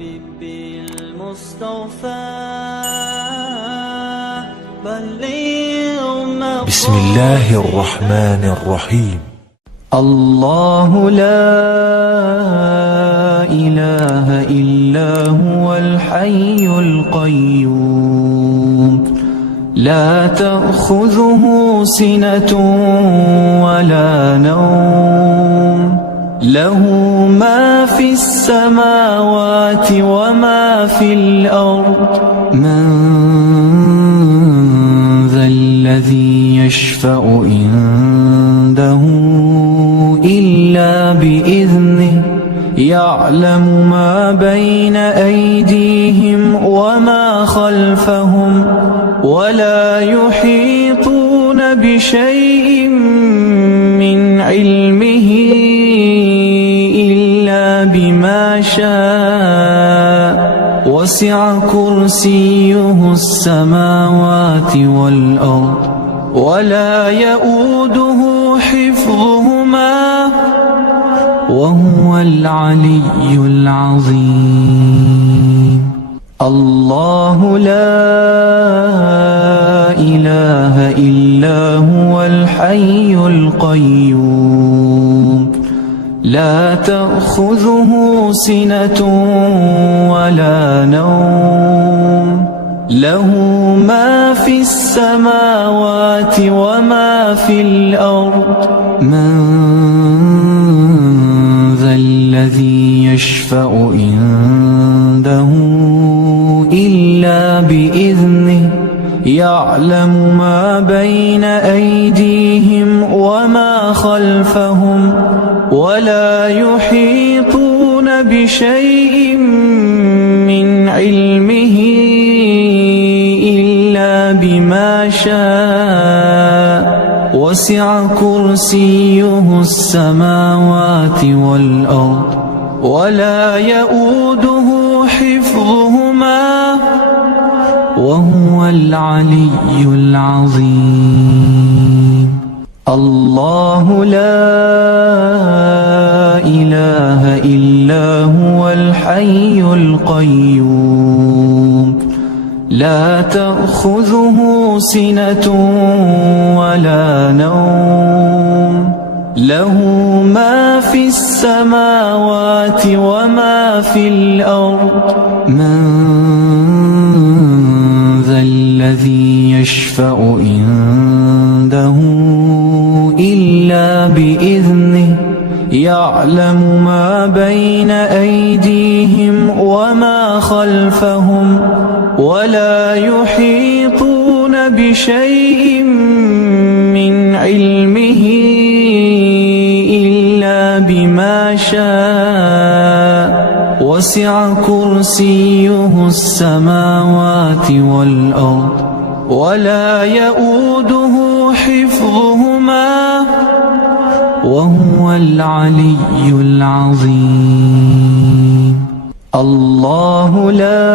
حبيبي المصطفى بلغ بسم الله الرحمن الرحيم. الله لا إله إلا هو الحي القيوم لا تأخذه سنة ولا نوم له ما في السماوات وما في الأرض من ذا الذي يشفع عنده إلا بإذنه يعلم ما بين أيديهم وما خلفهم ولا يحيطون بشيء من علمه إلا بما شاء وسع كرسيه السماوات والأرض ولا يؤوده حفظهما وهو العلي العظيم. الله لا إله إلا هو الحي القيوم لا تأخذه سنة ولا نوم له ما في السماوات وما في الأرض من ذا الذي يشفع عنده إلا بإذنه يعلم ما بين أيديهم وما خلفهم ولا يحيطون بشيء من علمه إلا بما شاء وسع كرسيه السماوات والأرض ولا يؤوده حفظهما وهو العلي العظيم. الله لا إله إلا هو الحي القيوم لا تأخذه سنة ولا نوم له ما في السماوات وما في الأرض من ذا الذي يشفع عنده إلا بإذنه يعلم ما بين أيديهم وما خلفهم ولا يحيطون بشيء من علمه إلا بما شاء وسع كرسيه السماوات والأرض ولا يؤوده حفظهما وهو العلي العظيم. الله لا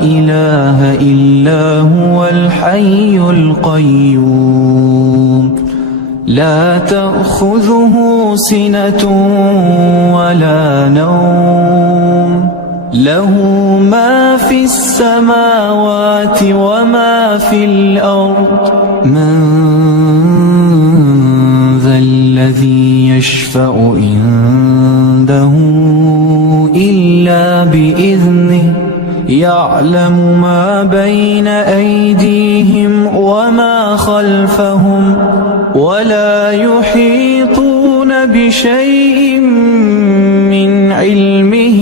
إله إلا هو الحي القيوم لا تأخذه سنة ولا نوم له ما في السماوات وما في الأرض من ذا الذي يشفع عنده إلا بإذنه يعلم ما بين أيديهم وما خلفهم ولا يحيطون بشيء من علمه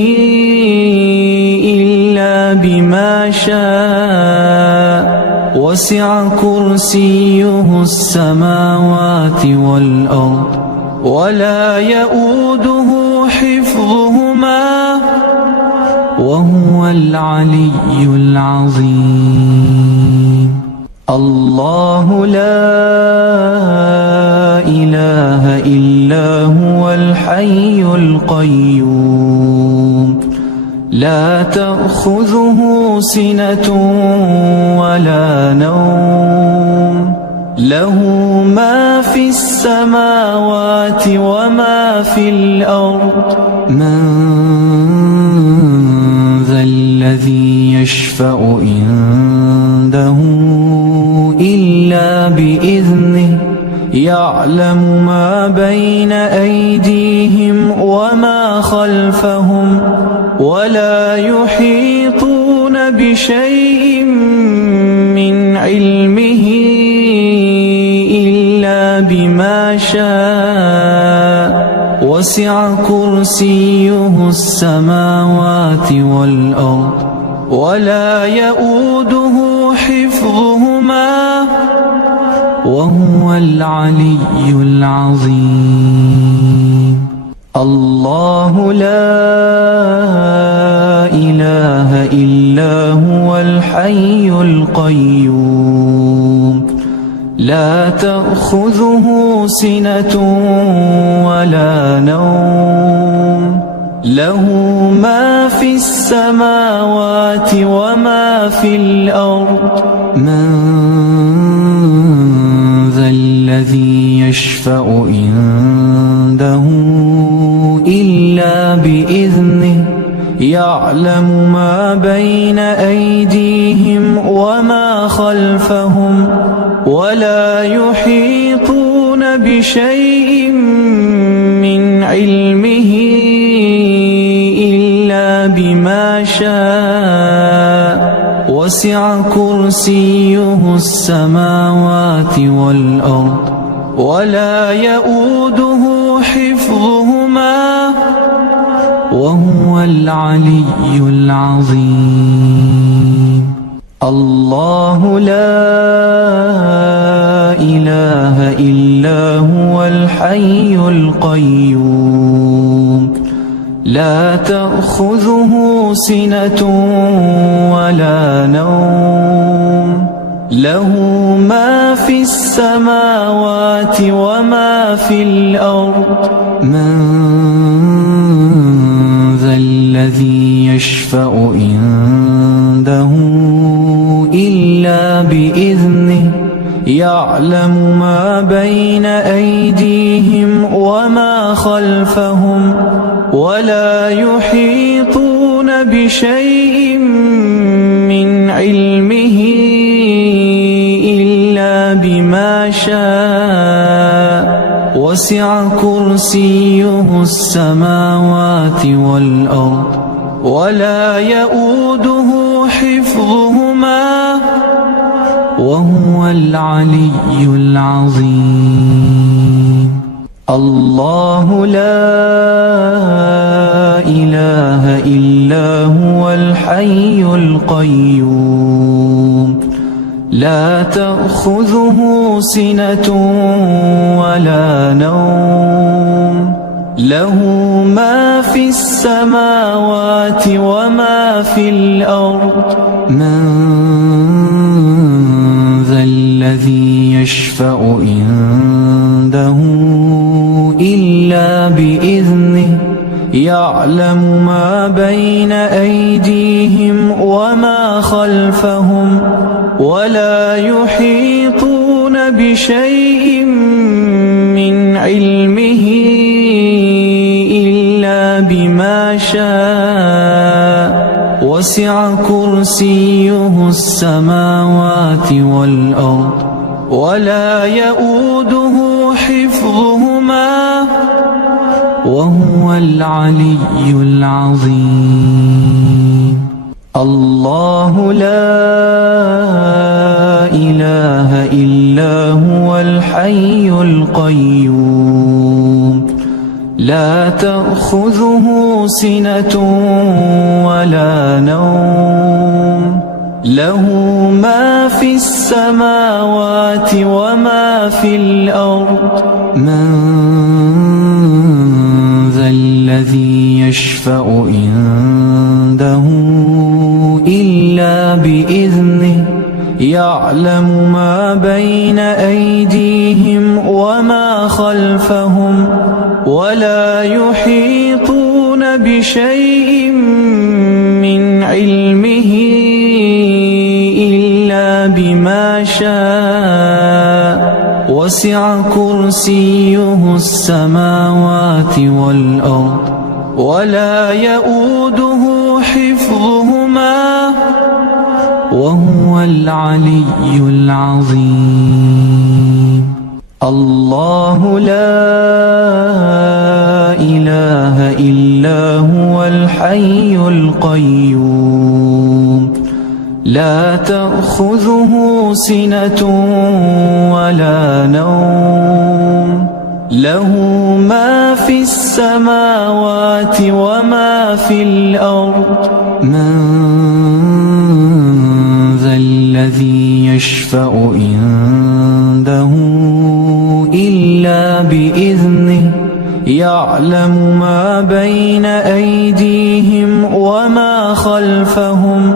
إلا بما شاء وسع كرسيه السماوات والأرض ولا يؤوده حفظهما وهو العلي العظيم. الله لا إله إلا هو الحي القيوم لا تأخذه سنة ولا نوم له ما في السماوات وما في الأرض من يشفع عنده إلا بإذنه يعلم ما بين أيديهم وما خلفهم ولا يحيطون بشيء من علمه إلا بما شاء وسع كرسيه السماوات والأرض ولا يؤوده حفظهما وهو العلي العظيم. الله لا إله إلا هو الحي القيوم لا تأخذه سنة ولا نوم له ما في السماوات وما في الأرض من ذا الذي يشفع عنده إلا بإذنه يعلم ما بين أيديهم وما خلفهم ولا يحيطون بشيء من علمه إلا بما شاء وسع كرسيه السماوات والأرض ولا يؤوده حفظهما وهو العلي العظيم. الله لا إله إلا هو الحي القيوم لا تأخذه سنة ولا نوم له ما في السماوات وما في الأرض من ذا الذي يشفع عنده إلا بإذنه يعلم ما بين أيديهم وما خلفهم ولا يحيطون بشيء من علمه إلا بما شاء وسع كرسيه السماوات والأرض ولا يؤوده حفظهما وهو العلي العظيم. الله لا إله إلا هو الحي القيوم لا تأخذه سنة ولا نوم له ما في السماوات وما في الأرض من ذا الذي يشفع عنده إلا بإذنه يعلم ما بين أيديهم وما خلفهم ولا يحيطون بشيء من علمه إلا بما شاء وسع كرسيه السماوات والأرض ولا يؤوده حفظهما وهو العلي العظيم. الله لا إله إلا هو الحي القيوم لا تأخذه سنة ولا نوم له ما في السماوات وما في الأرض من ذا الذي يشفع عنده إلا بإذنه يعلم ما بين أيديهم وما خلفهم ولا يحيطون بشيء من علمه إلا بما شاء وسع كرسيه السماوات والأرض ولا يؤوده حفظهما وهو العلي العظيم. الله لا إله إلا هو الحي القيوم لا تأخذه سنة ولا نوم له ما في السماوات وما في الأرض من ذا الذي يشفع عنده إلا بإذنه يعلم ما بين أيديهم وما خلفهم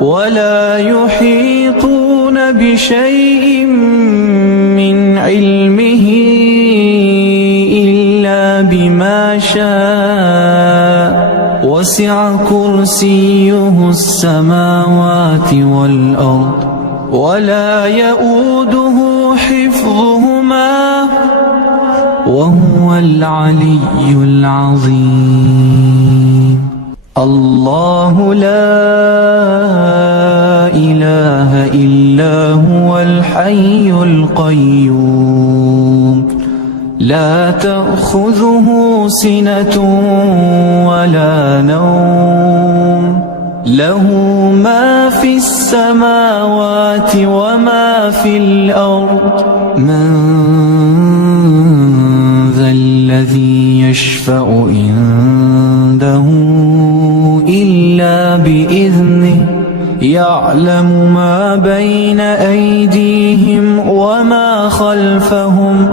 ولا يحيطون بشيء من علمه إلا بما شاء وسع كرسيه السماوات والأرض ولا يؤوده حفظهما وهو العلي العظيم. الله لا إله إلا هو الحي القيوم لا تأخذه سنة ولا نوم له ما في السماوات وما في الأرض من ذا الذي يشفع عنده إلا بإذنه يعلم ما بين أيديهم وما خلفهم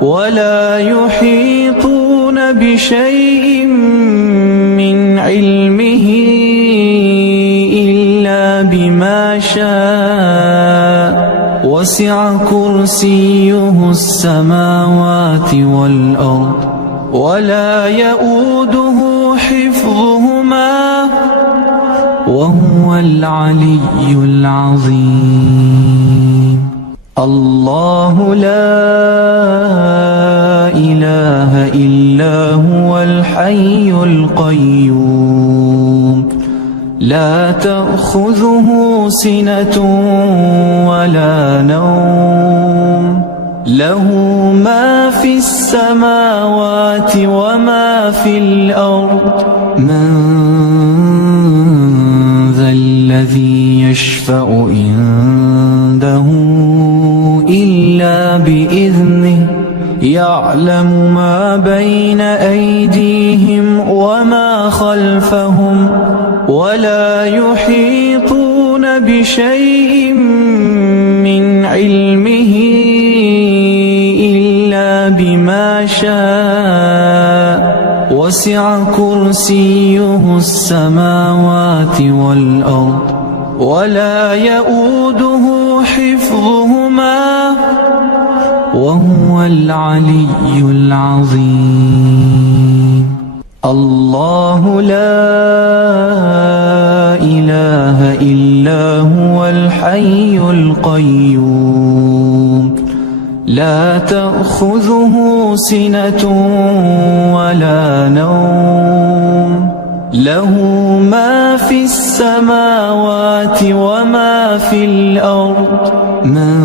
ولا يحيطون بشيء من علمه إلا بما شاء وسع كرسيه السماوات والأرض ولا يؤوده حفظهما وهو العلي العظيم. الله لا إله إلا هو الحي القيوم لا تأخذه سنة ولا نوم له ما في السماوات وما في الأرض من ذا الذي يشفع عنده إلا بإذنه يعلم ما بين أيديهم وما خلفهم ولا يحيطون بشيء من علمه إلا بما شاء وسع كرسيه السماوات والأرض ولا يؤوده حفظهما وهو العلي العظيم. الله لا إله إلا هو الحي القيوم لا تأخذه سنة ولا نوم له ما في السماوات وما في الأرض من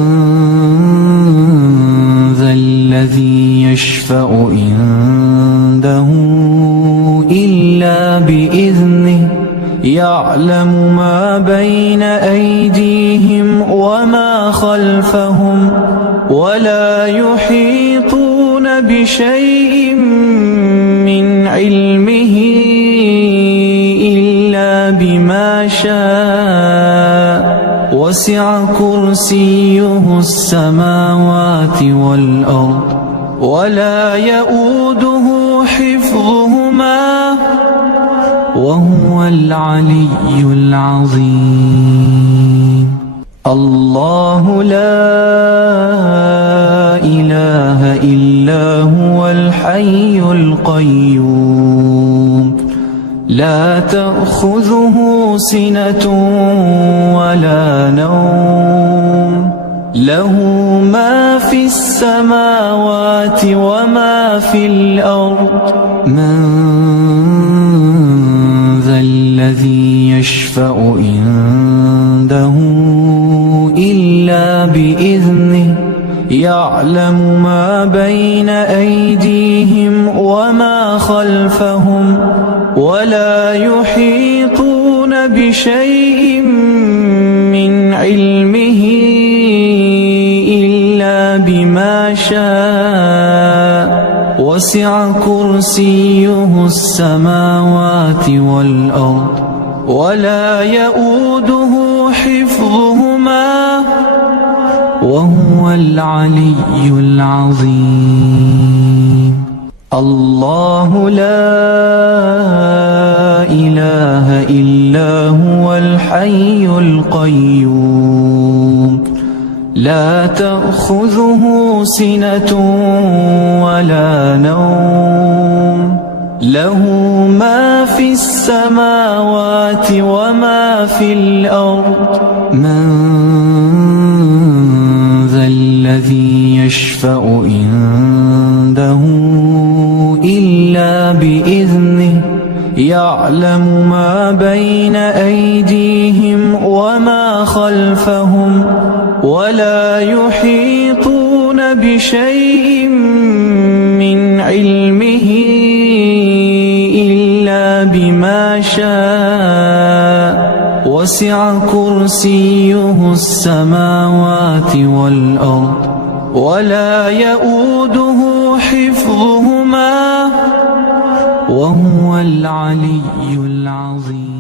ذا الذي يشفع عنده إلا بإذنه يعلم ما بين أيديهم وما خلفهم ولا يحيطون بشيء من علمه إلا بما شاء وسع كرسيه السماوات والأرض ولا يؤوده حفظهما وهو العلي العظيم. الله لا إله إلا هو الحي القيوم لا تأخذه سنة ولا نوم له ما في السماوات وما في الأرض من ذا الذي يشفع عنده يعلم ما بين أيديهم وما خلفهم ولا يحيطون بشيء من علمه إلا بما شاء وسع كرسيه السماوات والأرض ولا يؤوده حفظهما وهو العلي العظيم. الله لا إله إلا هو الحي القيوم لا تأخذه سنة ولا نوم له ما في السماوات وما في الأرض من ذا الذي يشفع عنده إلا بإذنه يعلم ما بين أيديهم وما خلفهم ولا يحيطون بشيء من علمه إلا بما شاء وسع كرسيه السماوات والأرض ولا يؤوده حفظهما وهو العلي العظيم.